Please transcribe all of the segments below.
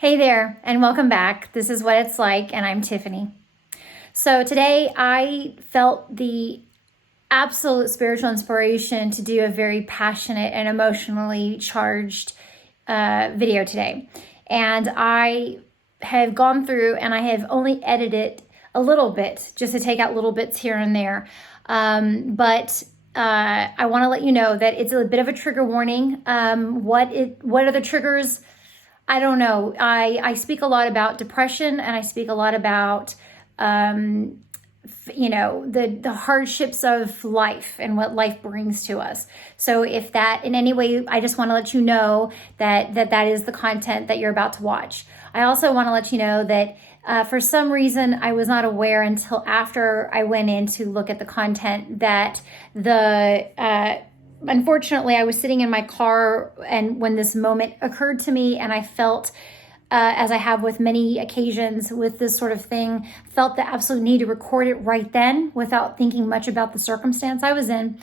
Hey there, and welcome back. This is What It's Like, and I'm Tiffany. So today I felt the absolute spiritual inspiration to do a very passionate and emotionally charged video today. And I have gone through and I have only edited a little bit just to take out little bits here and there. But I want to let you know that it's a bit of a trigger warning. What are the triggers? I don't know. I speak a lot about depression, and I speak a lot about, the hardships of life and what life brings to us. So if that in any way, I just want to let you know that is the content that you're about to watch. I also want to let you know that for some reason, I was not aware until after I went in to look at the content that unfortunately, I was sitting in my car and when this moment occurred to me, and I felt, as I have with many occasions with this sort of thing, felt the absolute need to record it right then without thinking much about the circumstance I was in.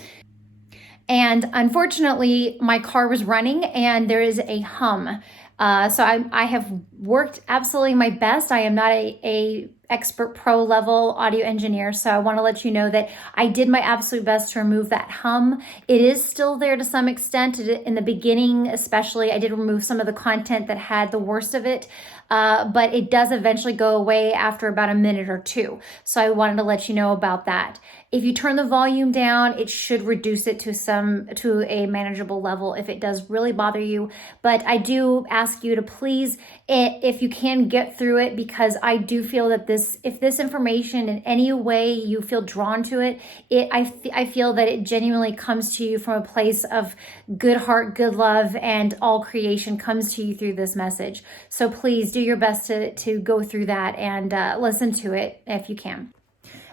And unfortunately, my car was running and there is a hum. So I have worked absolutely my best. I am not a expert pro level audio engineer. So I want to let you know that I did my absolute best to remove that hum. It is still there to some extent. In the beginning, especially, I did remove some of the content that had the worst of it. But it does eventually go away after about a minute or two. So I wanted to let you know about that. If you turn the volume down, it should reduce it to a manageable level if it does really bother you. But I do ask you to please, if you can, get through it, because I do feel that if this information in any way you feel drawn to it, I feel that it genuinely comes to you from a place of good heart, good love, and all creation comes to you through this message. So please do your best to go through that and listen to it if you can.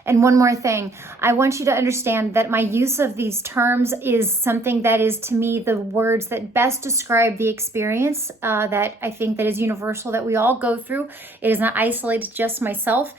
And one more thing, I want you to understand that my use of these terms is something that is, to me, the words that best describe the experience that I think that is universal, that we all go through. It is not isolated to just myself.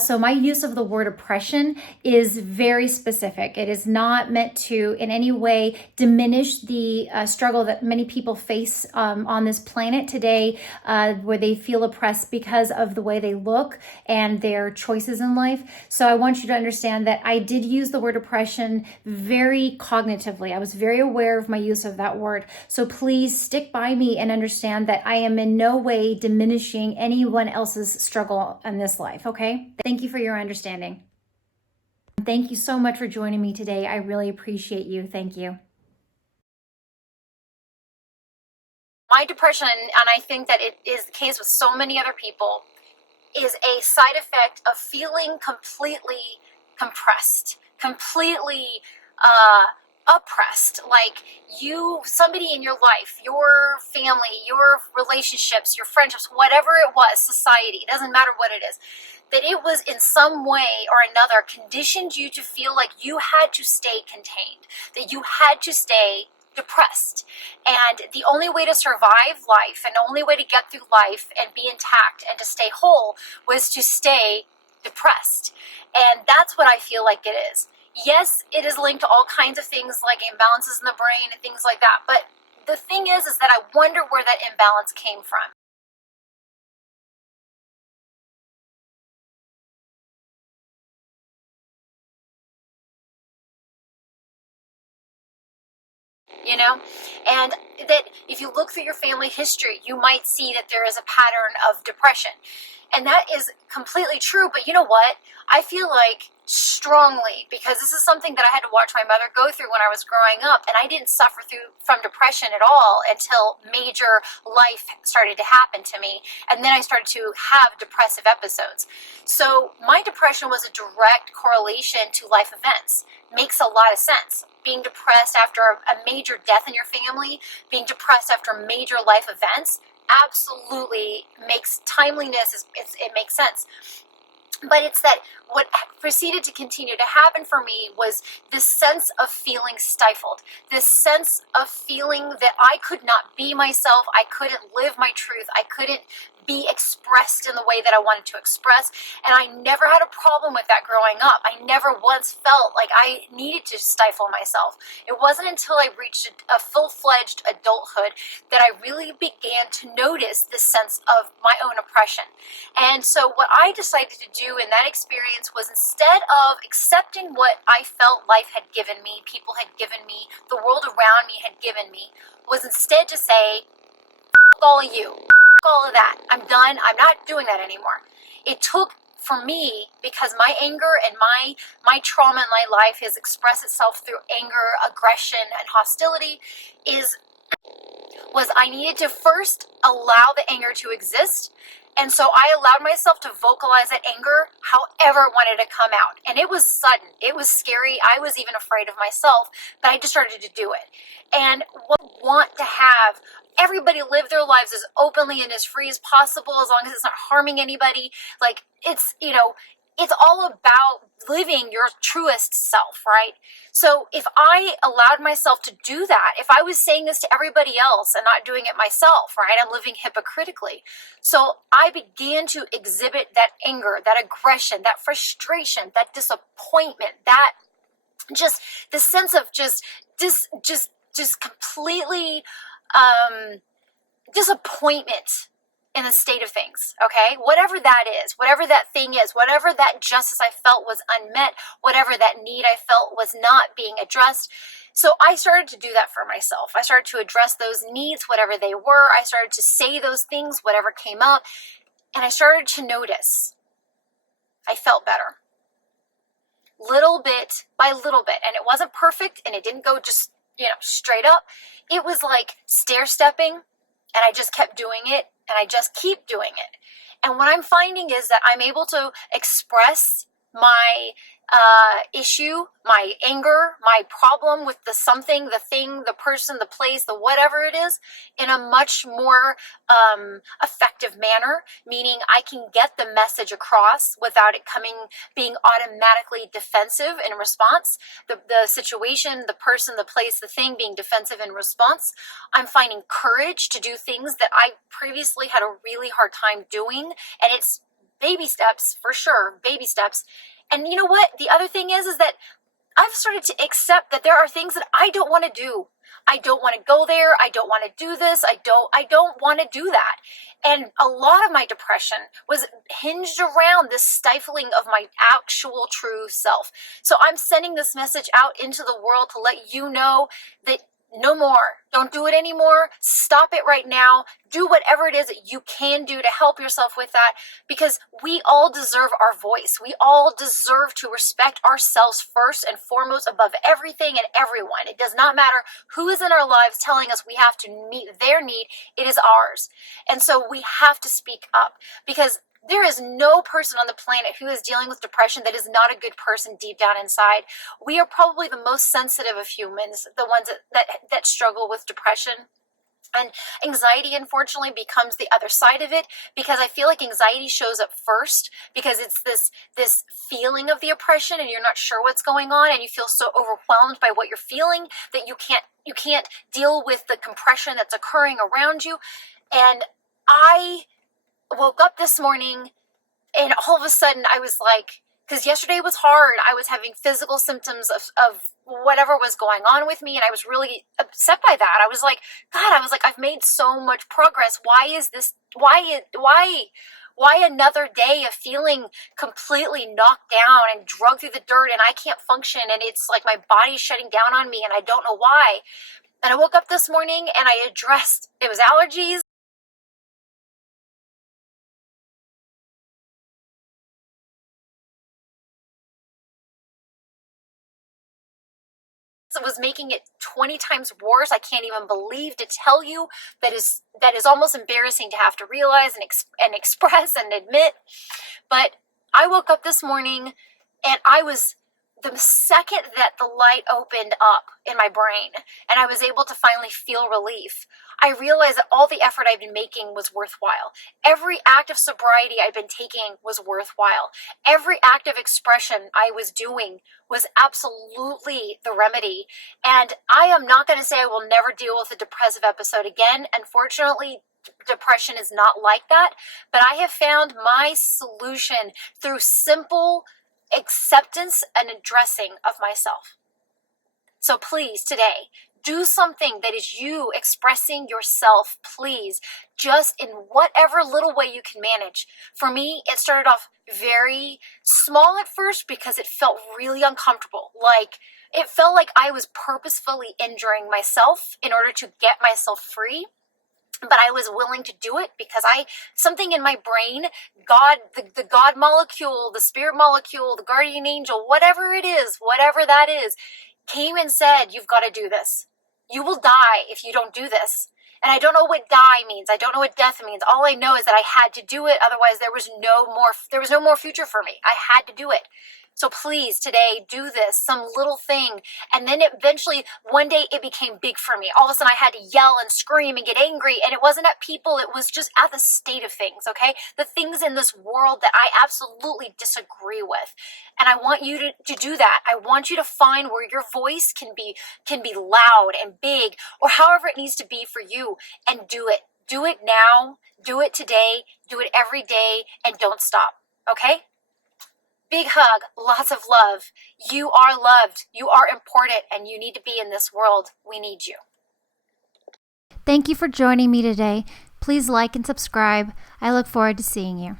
So my use of the word oppression is very specific. It is not meant to in any way diminish the struggle that many people face on this planet today, where they feel oppressed because of the way they look and their choices in life. So I want you to understand that I did use the word oppression very cognitively. I was very aware of my use of that word. So please stick by me and understand that I am in no way diminishing anyone else's struggle in this life, okay? Thank you for your understanding. Thank you so much for joining me today. I really appreciate you. Thank you. My depression, and I think that it is the case with so many other people, is a side effect of feeling completely compressed, completely oppressed. Like somebody in your life, your family, your relationships, your friendships, whatever it was, society, it doesn't matter what it is, that it was in some way or another conditioned you to feel like you had to stay contained, that you had to stay depressed. And the only way to survive life and the only way to get through life and be intact and to stay whole was to stay depressed. And that's what I feel like it is. Yes, it is linked to all kinds of things like imbalances in the brain and things like that. But the thing is that I wonder where that imbalance came from. And that if you look through your family history, you might see that there is a pattern of depression. And that is completely true. But you know what? I feel like strongly, because this is something that I had to watch my mother go through when I was growing up, and I didn't suffer from depression at all until major life started to happen to me, and then I started to have depressive episodes. So my depression was a direct correlation to life events. Makes a lot of sense. Being depressed after a major death in your family, being depressed after major life events, absolutely makes timeliness, it makes sense. But it's that what proceeded to continue to happen for me was this sense of feeling stifled, this sense of feeling that I could not be myself, I couldn't live my truth, I couldn't be expressed in the way that I wanted to express. And I never had a problem with that growing up. I never once felt like I needed to stifle myself. It wasn't until I reached a full-fledged adulthood that I really began to notice this sense of my own oppression. And so what I decided to do in that experience was, instead of accepting what I felt life had given me, people had given me, the world around me had given me, was instead to say, all of you, all of that. I'm done. I'm not doing that anymore. It took for me, because my anger and my trauma in my life has expressed itself through anger, aggression, and hostility, was I needed to first allow the anger to exist. And so I allowed myself to vocalize that anger however it wanted to come out. And it was sudden. It was scary. I was even afraid of myself, but I just started to do it. And what I want to have everybody live their lives as openly and as free as possible, as long as it's not harming anybody. Like, it's, it's all about living your truest self, right? So if I allowed myself to do that, if I was saying this to everybody else and not doing it myself, right, I'm living hypocritically. So I began to exhibit that anger, that aggression, that frustration, that disappointment, that just the sense of just completely disappointment in the state of things, okay? Whatever that is, whatever that thing is, whatever that justice I felt was unmet, whatever that need I felt was not being addressed. So I started to do that for myself. I started to address those needs, whatever they were. I started to say those things, whatever came up. And I started to notice I felt better. Little bit by little bit. And it wasn't perfect, and it didn't go just, straight up. It was like stair-stepping, and I just kept doing it, and I just keep doing it. And what I'm finding is that I'm able to express my issue, my anger, my problem with the something, the thing, the person, the place, the whatever it is, in a much more effective manner, meaning I can get the message across without it being automatically defensive in response. The situation, the person, the place, the thing being defensive in response. I'm finding courage to do things that I previously had a really hard time doing, and it's baby steps, for sure, baby steps. And you know what? The other thing is that I've started to accept that there are things that I don't want to do. I don't want to go there. I don't want to do this. I don't want to do that. And a lot of my depression was hinged around this stifling of my actual true self. So I'm sending this message out into the world to let you know that no more. Don't do it anymore. Stop it right now. Do whatever it is that you can do to help yourself with that, because we all deserve our voice. We all deserve to respect ourselves first and foremost above everything and everyone. It does not matter who is in our lives telling us we have to meet their need. It is ours. And so we have to speak up, because there is no person on the planet who is dealing with depression that is not a good person deep down inside. We are probably the most sensitive of humans, the ones that struggle with depression. And anxiety, unfortunately, becomes the other side of it, because I feel like anxiety shows up first because it's this feeling of the oppression, and you're not sure what's going on, and you feel so overwhelmed by what you're feeling that you can't deal with the compression that's occurring around you. And I woke up this morning, and all of a sudden I was like, because yesterday was hard, I was having physical symptoms of whatever was going on with me, and I was really upset by that. I was like, God, I've made so much progress. Why is this, why another day of feeling completely knocked down and dragged through the dirt, and I can't function, and it's like my body's shutting down on me, and I don't know why. And I woke up this morning, and I addressed, it was allergies. It was making it 20 times worse. I can't even believe to tell you. That is almost embarrassing to have to realize and express and admit. But I woke up this morning, and I was the second that the light opened up in my brain and I was able to finally feel relief, I realized that all the effort I've been making was worthwhile. Every act of sobriety I've been taking was worthwhile. Every act of expression I was doing was absolutely the remedy. And I am not going to say I will never deal with a depressive episode again. Unfortunately, depression is not like that. But I have found my solution through simple acceptance and addressing of myself. So please, today, do something that is you expressing yourself, please, just in whatever little way you can manage. For me, it started off very small at first because it felt really uncomfortable. It felt like I was purposefully injuring myself in order to get myself free. But I was willing to do it because something in my brain, God, the God molecule, the spirit molecule, the guardian angel, whatever it is, whatever that is, came and said, you've got to do this. You will die if you don't do this. And I don't know what die means. I don't know what death means. All I know is that I had to do it. Otherwise, there was no more future for me. I had to do it. So please, today, do this, some little thing. And then eventually, one day, it became big for me. All of a sudden, I had to yell and scream and get angry. And it wasn't at people. It was just at the state of things, okay? The things in this world that I absolutely disagree with. And I want you to do that. I want you to find where your voice can be loud and big, or however it needs to be for you, and do it. Do it now. Do it today. Do it every day. And don't stop, okay? Big hug, lots of love. You are loved, you are important, and you need to be in this world. We need you. Thank you for joining me today. Please like and subscribe. I look forward to seeing you.